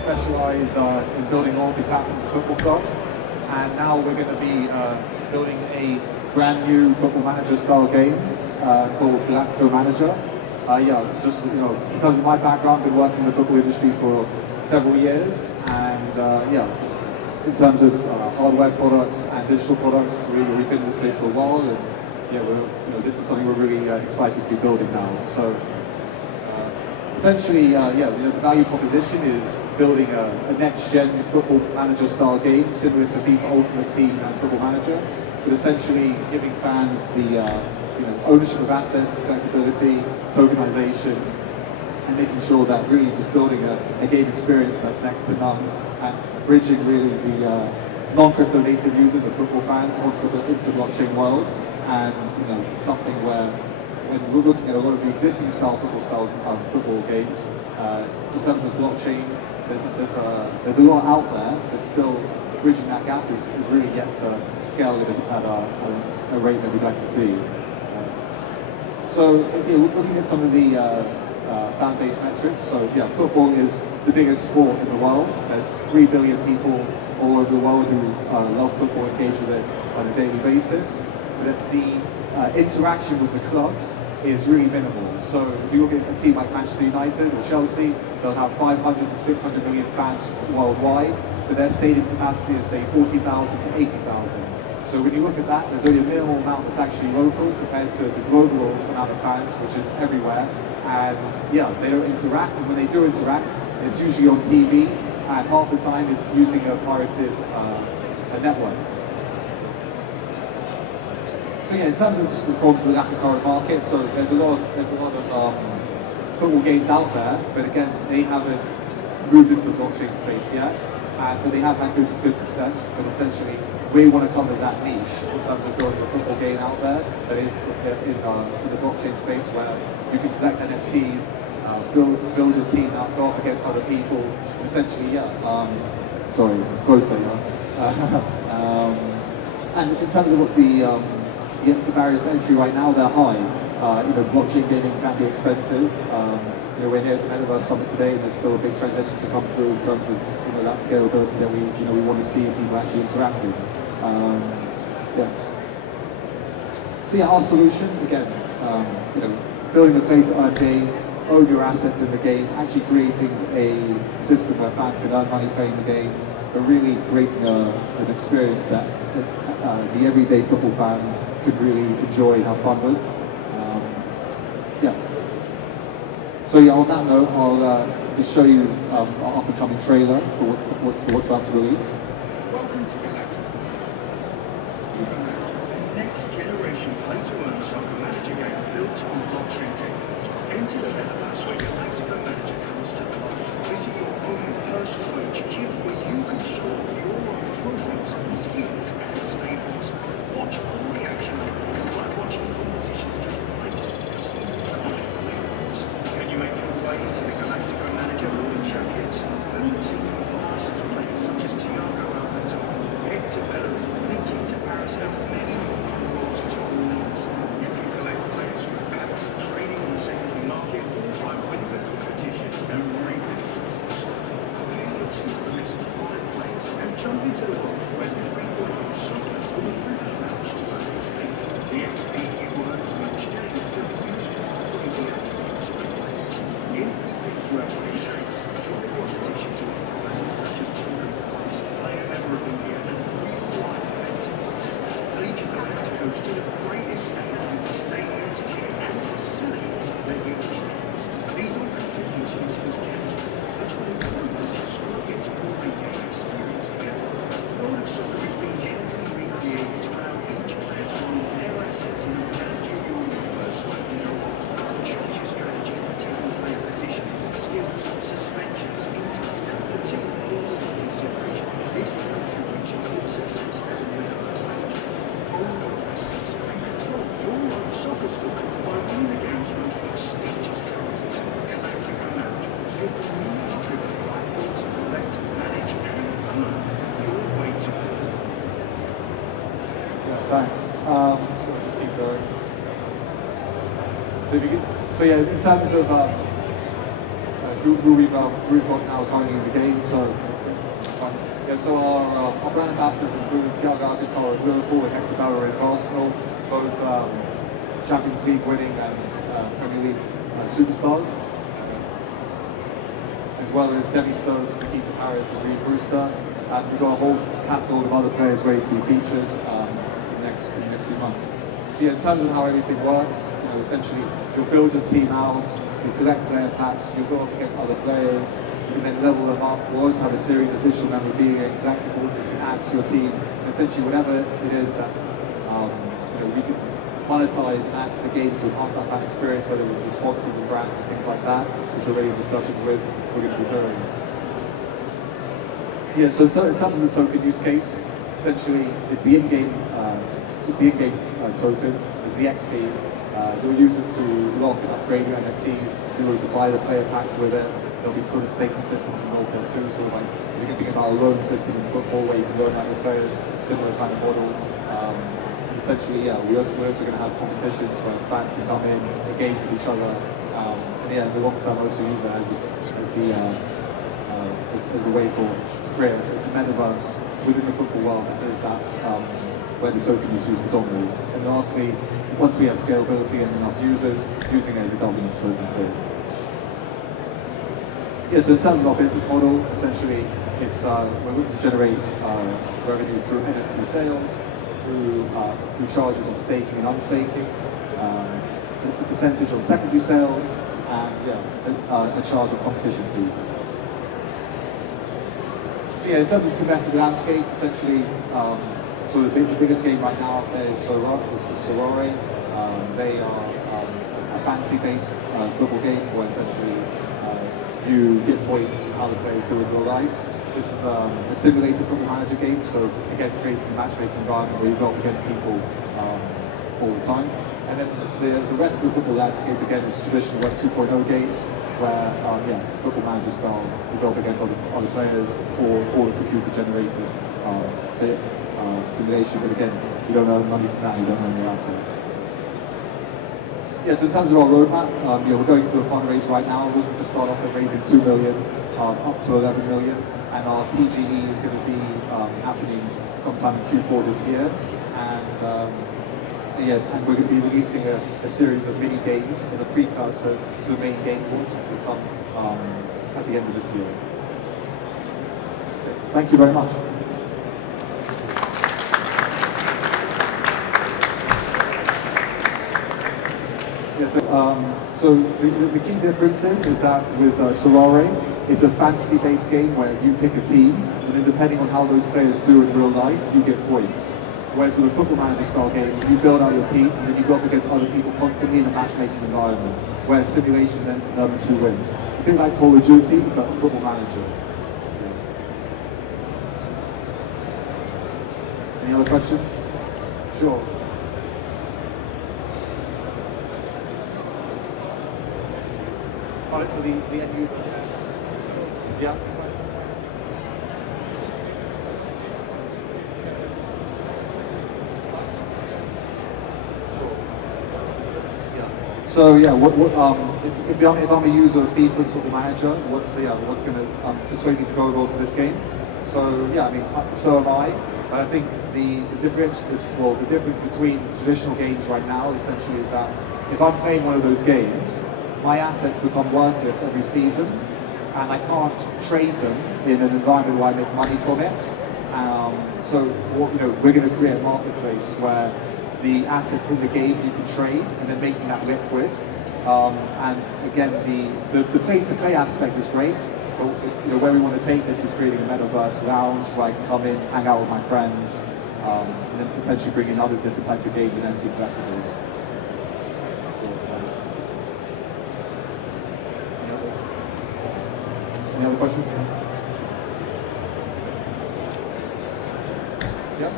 specialize in building loyalty platforms for football clubs, and now we're going to be building a brand new football manager style game called Galactico Manager. Just in terms of my background, I've been working in the football industry for several years, and in terms of hardware products and digital products, we've been in this space for a while, and this is something we're really excited to be building now. So essentially, the value proposition is building a next-gen football manager style game similar to FIFA Ultimate Team and Football Manager, but essentially giving fans the ownership of assets, collectability, tokenization, and making sure that really just building a game experience that's next to none, and bridging really the non-crypto native users of football fans into the blockchain world, and something where when we're looking at a lot of the existing football games, in terms of blockchain, there's a lot out there, but still bridging that gap is really yet to scale at a rate that we'd like to see. So looking at some of the fan-based metrics, so football is the biggest sport in the world. There's 3 billion people all over the world who love football, engage with it on a daily basis. But the interaction with the clubs is really minimal. So if you look at a team like Manchester United or Chelsea, they'll have 500 to 600 million fans worldwide, but their stadium capacity is say 40,000 to 80,000. So when you look at that, there's only a minimal amount that's actually local compared to the global amount of fans, which is everywhere. And they don't interact, and when they do interact, it's usually on TV, and half the time it's using a pirated network. So in terms of just the problems of the lack of current market, so there's a lot of football games out there, but again, they haven't moved into the blockchain space yet, but they have had good success. But essentially, we want to cover that niche in terms of building a football game out there that is in the blockchain space, where you can collect NFTs, build a team that go up against other people. Essentially, and in terms of what the barriers to entry right now, they're high. Blockchain gaming can be expensive. We're here at the Metaverse Summit today, and there's still a big transition to come through in terms of that scalability that we want to see if people actually interacting. So our solution again, building a play-to-earn game, own your assets in the game, actually creating a system where fans can earn money playing the game, but really creating an experience that the everyday football fan could really enjoy and have fun with. So on that note, I'll just show you our up-and-coming trailer for what's about to release. Welcome to Galactico, the next generation play-to-earn soccer manager game built on blockchain technology. Enter the Metaverse where Galactico Manager comes to life. Visit your own personal HQ where you can show off your own trophies, skins, and stables. Watch all the action unfold like watching competitions take place. Can you make your way into the Galactico Manager Hall of Champions? Build a team of licensed players such as Thiago Alcantara, Hector Bellerin, Nikita Paris, and many more from the world's top leagues. You can collect players through packs, trading on the secondary market, or by winning a competition and reaping rewards. Clear your team with a list of 5 players and jump into the world where 3.0 soccer will freely match to earn XP. The XP you earn from each game can be used to upgrade the attributes of the players. If you think you have what it takes, join the competition to win prizes such as token points, player memorabilia, and real-life event tickets. Legion Galacticos to the greatest stage with the stadiums, kit, and facilities of their English teams. These all contribute to the team's chemistry, which will improve as the squad gets more game experience together. The world of soccer is being carefully recreated to allow each player to own their assets in a managerial universe where they know of. Choose your strategy by taking player positioning, skills, suspensions, injuries, and fatigue all into consideration. This will contribute to your success as a Metaverse manager. Own your assets and control your own soccer story by winning the game's most prestigious trophies. Galactico Manager, your community-driven platform to collect, manage, and earn your way to glory. Thanks. Just keep going. So in terms of, who we've got now currently in the game. So so our brand ambassadors include Thiago Alcantara at Liverpool and Hector Bellerin at Arsenal, both Champions League winning and Premier League superstars, as well as Demi Stokes, Nikita Paris, and Reed Brewster. And we've got a whole catalogue of other players ready to be featured in the next few months. So in terms of how everything works, essentially you'll build your team out, you collect player packs, you go up against other players, you can then level them up. We'll also have a series of digital memorabilia and collectibles that you can add to your team. Essentially whatever it is that we can monetize and add to the game to enhance that fan experience, whether it's with sponsors and brands and things like that, which we're already in discussions with, we're going to be doing. So in terms of the token use case, essentially it's the in-game token, it's the XP. You'll use it to lock and upgrade your NFTs, in order to buy the player packs with it. There'll be sort of staking systems involved there too, sort of like you can think about a loan system in football where you can loan out your players, similar kind of model. Essentially, we're also going to have competitions where fans can come in, engage with each other, and in the long term also use it as a way to create a metaverse within the football world that is that where the token is used predominantly. And lastly, once we have scalability and enough users, using it as a governance token too. So in terms of our business model, essentially, it's we're looking to generate revenue through NFT sales, through charges on staking and unstaking, a percentage on secondary sales, and a charge on competition fees. So in terms of the competitive landscape, essentially, so the biggest game right now is Sorare. They are a fantasy-based football game where essentially you get points from how the players do in real life. This is a simulated football manager game, so again creating a matchmaking environment where you go up against people all the time. And then the rest of the football landscape again is traditional Web 2.0 games where football manager style, you go up against other players or the computer generated simulation, but again, you don't earn money from that, you don't earn your assets. So in terms of our roadmap, we're going through a fundraise right now. We're looking to start off at raising 2 million up to 11 million, and our TGE is going to be happening sometime in Q4 this year. And we're going to be releasing a series of mini games as a precursor to the main game launch, which will come at the end of this year. Thank you very much. So the key difference is that with Sorare, it's a fantasy-based game where you pick a team, and then depending on how those players do in real life, you get points. Whereas with a football manager style game, you build out your team, and then you go up against other people constantly in a matchmaking environment, where simulation then determines who wins. A bit like Call of Duty, but football manager. Any other questions? Sure. For the end user. Yeah. So if I'm a user of FIFA and Football Manager, what's going to persuade me to go over to this game? So so am I. But I think the difference between traditional games right now essentially is that if I'm playing one of those games, my assets become worthless every season, and I can't trade them in an environment where I make money from it. We're going to create a marketplace where the assets in the game you can trade, and then making that liquid. And again, the play-to-play aspect is great, but where we want to take this is creating a metaverse lounge where I can come in, hang out with my friends, and then potentially bring in other different types of games and NFT collectibles. Any other questions? Yeah.